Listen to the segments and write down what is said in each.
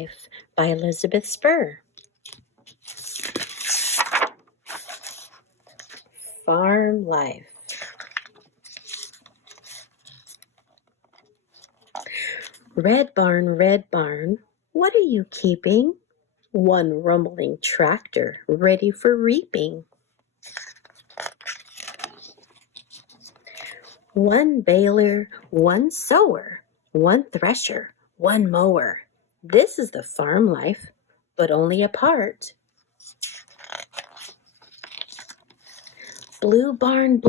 Life by Elizabeth Spurr. Farm life. Red barn, what are you keeping? One rumbling tractor ready for reaping. One baler, one sower, one thresher, one mower. This is the farm life, but only a part. Blue barn,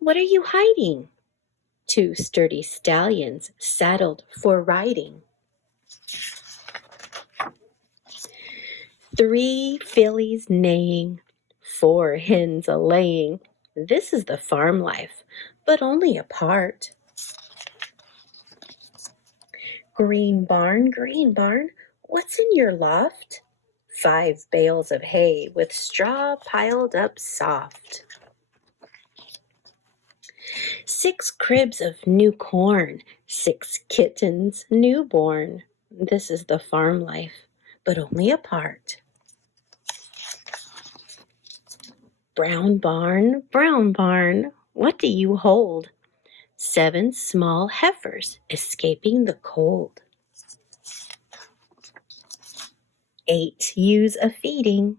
what are you hiding? Two sturdy stallions saddled for riding. Three fillies neighing, four hens a-laying. This is the farm life, but only a part. Green barn, what's in your loft? 5 bales of hay with straw piled up soft. 6 cribs of new corn, 6 kittens newborn. This is the farm life, but only a part. Brown barn, what do you hold? 7 small heifers escaping the cold. 8 ewes a-feeding,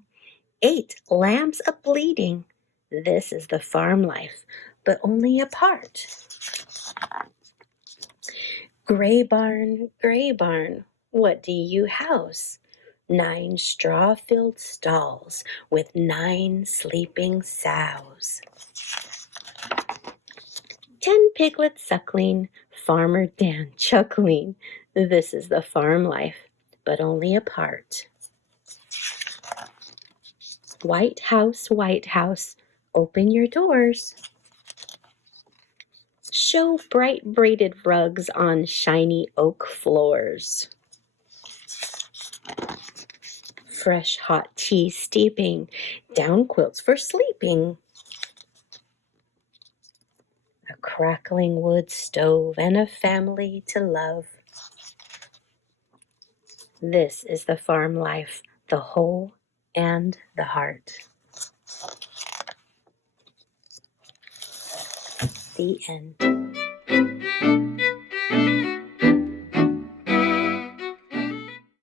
8 lambs a-bleating. This is the farm life, but only a part. Gray barn, what do you house? 9 straw-filled stalls with 9 sleeping sows. 10 piglets suckling, Farmer Dan chuckling. This is the farm life, but only a part. White house, open your doors. Show bright braided rugs on shiny oak floors. Fresh hot tea steeping, down quilts for sleeping. A crackling wood stove and a family to love. This is the farm life, the whole and the heart. The end.